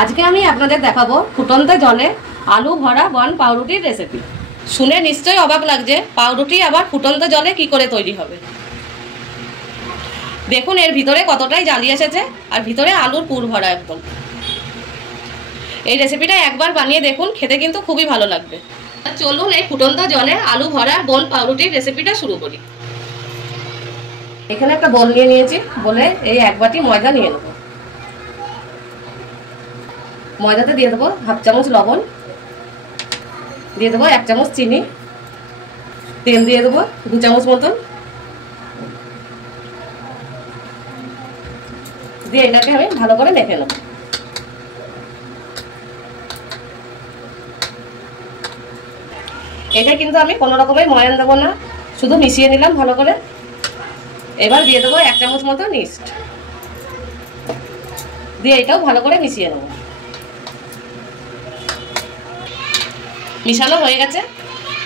আজকে আমি আপনাদের দেখাবো ফুটন্ত জলে আলু ভরা বন পাউরুটির রেসিপি। শুনে নিশ্চয়ই অবাক লাগছে, পাউরুটি আবার ফুটন্ত জলে কি করে তৈরি হবে। দেখুন এর ভিতরে কতটাই জালি এসেছে, আর ভিতরে আলুর পুর ভরা একদম। এই রেসিপিটা একবার বানিয়ে দেখুন, খেতে কিন্তু খুবই ভালো লাগবে। চলুন এই ফুটন্ত জলে আলু ভরা বন পাউরুটির রেসিপিটা শুরু করি। এখানে একটা বোল নিয়ে নিয়েছি, বলে এই এক বাটি ময়দা নিয়ে নেব। ময়দাতে দিয়ে দেবো হাফ চামচ লবণ, দিয়ে দেবো 1 চামচ চিনি, তেল দিয়ে দেবো 2 চামচ মতন, দিয়ে এটাকে আমি ভালো করে মেখে নেব। এটা কিন্তু আমি কোনো রকমের ময়ান দেবো না, শুধু মিশিয়ে নিলাম ভালো করে। এবার দিয়ে দেবো 1 চামচ মতো ইস্ট, দিয়ে এটাও ভালো করে মিশিয়ে নেব। মিশানো হয়ে গেছে।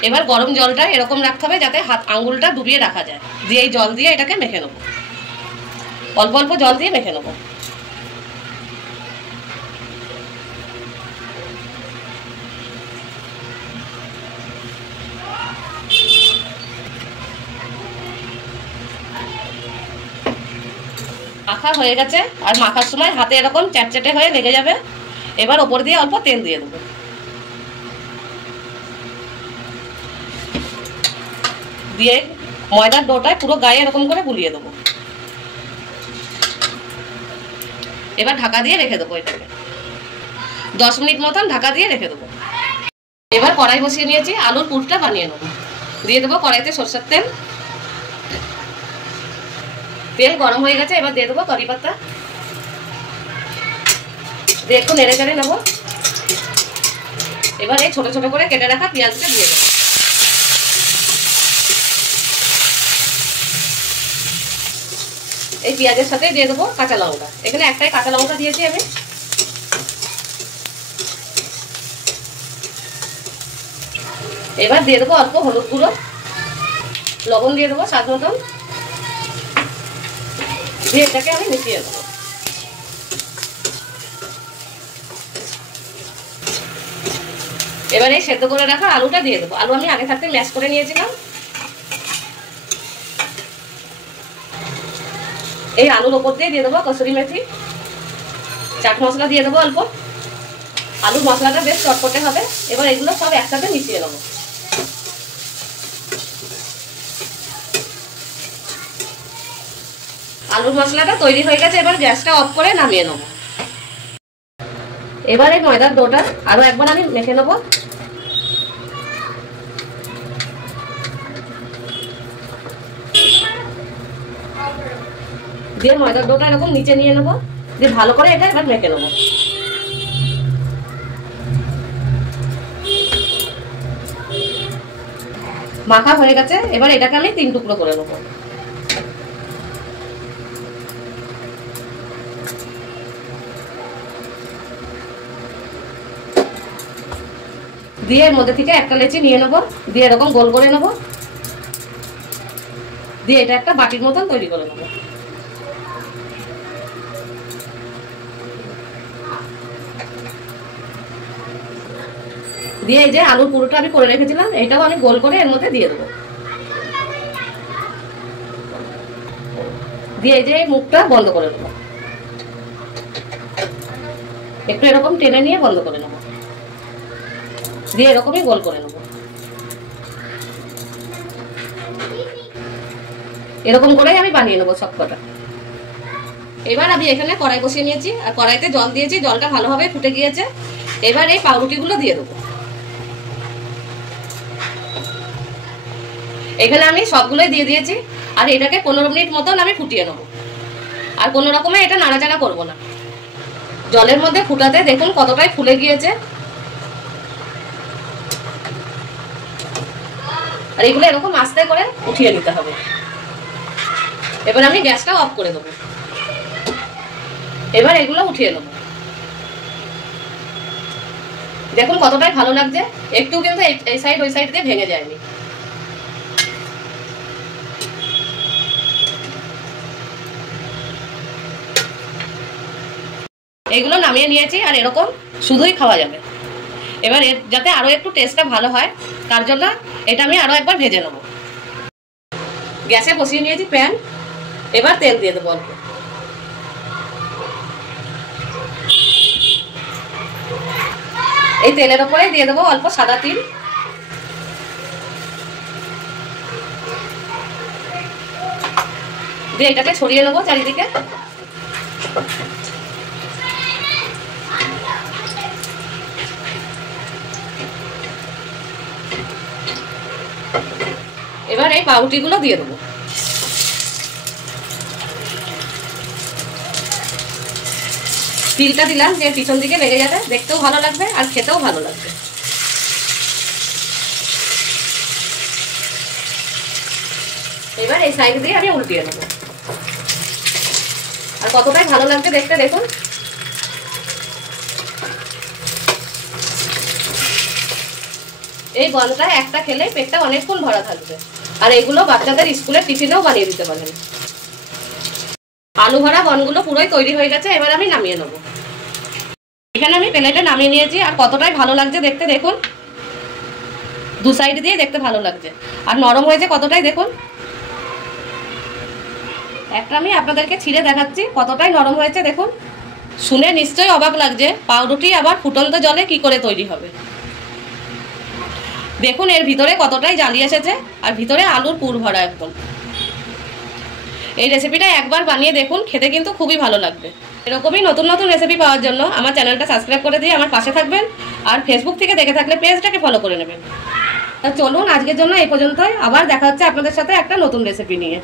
এবার গরম জলটা এরকম রাখতে হবে যাতে হাত আঙ্গুলটা ডুবিয়ে রাখা যায়, দিয়ে এই জল দিয়ে এটাকে মেখে নেব। অল্প অল্প জল দিয়ে মেখে নেব। মাখা হয়ে গেছে, আর মাখার সময় হাতে এরকম চ্যাটচ্যাটে হয়ে লেগে যাবে। এবার ওপর দিয়ে অল্প তেল দিয়ে দেবো, দিয়ে ময়দার ডোটায় পুরো গায়ে এরকম করে বুলিয়ে দেবো। এবার ঢাকা দিয়ে রেখে দেবো। এটাকে 10 মিনিট মতন ঢাকা দিয়ে রেখে দেবো। এবার কড়াই বসিয়ে নিয়েছি, আলুর পুরটা বানিয়ে নেবো। দিয়ে দেবো কড়াইতে সরষের তেল। তেল গরম হয়ে গেছে, এবার দিয়ে দেবো কারি পাতা, দিয়ে একটু নেড়ে চেড়ে নেবো। এবার এই ছোট ছোট করে কেটে রাখা পেঁয়াজটা দিয়ে দেবো। এই পেঁয়াজের সাথে দিয়ে দেবো কাঁচা লঙ্কা, এখানে একটাই কাঁচা লঙ্কা দিয়েছি আমি। এবার দিয়ে দেবো অল্প হলুদ গুঁড়ো, লবণ দিয়ে দেবো স্বাদ মতন, দিয়ে এটাকে আমি মিশিয়ে দেবো। এবার এই সেদ্ধ করে রাখা আলুটা দিয়ে দেবো। আলু আমি আগে থাকতে ম্যাশ করে নিয়েছিলাম। এই আলুর ওপর দিয়ে দেবো কসুরি মেথি, চাট মশলা দিয়ে দেবো অল্প। আলুর মশলাটা বেশ চটপটে হবে। এবার এগুলো সব একসাথে মিশিয়ে নেবো। আলুর মশলাটা তৈরি হয়ে গেছে, এবার গ্যাসটা অফ করে নামিয়ে নেব। এবার এই ময়দার ডোটা আরো একবার আমি মেখে নেব। দিয়ে ময়দার ডোটা এরকম নিচে নিয়ে নেবো, দিয়ে ভালো করে এটা এবার মেখে নেবো। মাখা হয়ে গেছে, এবার এটাকে আমি 3 টুকরো করে নেবো। দিয়ে এর মধ্যে থেকে একটা লেচি নিয়ে নেবো, দিয়ে এরকম গোল করে নেবো, দিয়ে এটা একটা বাটির মতন তৈরি করে নেবো। দিয়ে এই যে আলুর পুরোটা আমি করে রেখেছিলাম, এটাও আমি গোল করে এর মধ্যে দিয়ে দেবো। দিয়ে এই যে মুখটা বন্ধ করে নেবো, একটু এরকম টেনে নিয়ে বন্ধ করে নেবো, দিয়ে এরকমই গোল করে নেবো। এরকম করেই আমি বানিয়ে নেবো সবকটা। এবার আমি এখানে কড়াই বসিয়ে নিয়েছি, আর কড়াইতে জল দিয়েছি, জলটা ভালোভাবে ফুটে গিয়েছে। এবার এই পাউরুটিগুলো দিয়ে দেবো। এখানে আমি সবগুলোই দিয়ে দিয়েছি, আর এটাকে 15 মিনিট মতন আমি ফুটিয়ে নেবো। আর কোনো রকমে এটা নাড়াচাড়া করবো না। জলের মধ্যে ফুটাতে দেখুন কতটাই ফুলে গিয়েছে। আর এগুলো এরকম আস্তে করে উঠিয়ে নিতে হবে। এবার আমি গ্যাসটা অফ করে দেবো। এবার এগুলো উঠিয়ে নেবো। দেখুন কতটাই ভালো লাগছে, একটু কিন্তু এই সাইড ওই সাইড দিয়ে ভেঙে যায়নি। এগুলো নামিয়ে নিয়েছি আর এরকম শুধুই খাওয়া যাবে। এবার এর যাতে আরও একটু টেস্টটা ভালো হয় তার জন্য এটা আমি আরও একবার ভেজে নেব। গ্যাসে বসিয়ে নিয়েছি প্যান, এবার তেল দিয়ে দেবো অল্প। এই তেলের ওপরে দিয়ে দেবো অল্প সাদা তিল, দিয়ে এটাকে ছড়িয়ে নেবো চারিদিকে। এবার এই পাউরুটিগুলো দিয়ে দেবো। তিলটা দিলাম যে পিছন দিকে লেগে যাবে, দেখতেও ভালো লাগবে আর খেতেও ভালো লাগবে। এবার এই সাইড দিয়ে আমি উল্টিয়ে নেবো। আর কতটাই ভালো লাগছে দেখতে দেখুন। এই বনটা একটা খেলে পেটটা অনেকক্ষণ ভরা থাকবে। আর এগুলো বাচ্চাদের স্কুলের টিফিনেও বানিয়ে দিতে পারেন। আলু ভরা বনগুলো পুরোই তৈরি হয়ে গেছে, এবার আমি নামিয়ে নেবো। এখানে আমি প্লেটে নামিয়ে নিয়েছি আর কতটাই ভালো লাগছে দেখতে দেখুন। দু সাইড দিয়ে দেখতে ভালো লাগছে আর নরম হয়েছে কতটাই দেখুন। একটা আমি আপনাদেরকে ছিঁড়ে দেখাচ্ছি কতটাই নরম হয়েছে দেখুন। শুনে নিশ্চয়ই অবাক লাগছে পাউরুটি আবার ফুটন্ত জলে কি করে তৈরি হবে। দেখুন এর ভিতরে কতটাই জালি এসেছে আর ভিতরে আলুর পুর ভরা একদম। এই রেসিপিটা একবার বানিয়ে দেখুন, খেতে কিন্তু খুবই ভালো লাগবে। এরকমই নতুন নতুন রেসিপি পাওয়ার জন্য আমার চ্যানেলটা সাবস্ক্রাইব করে দিয়ে আমার পাশে থাকবেন। আর ফেসবুক থেকে দেখে থাকলে পেজটাকে ফলো করে নেবেন। চলুন আজকের জন্য এই পর্যন্তই, আবার দেখা হচ্ছে আপনাদের সাথে একটা নতুন রেসিপি নিয়ে।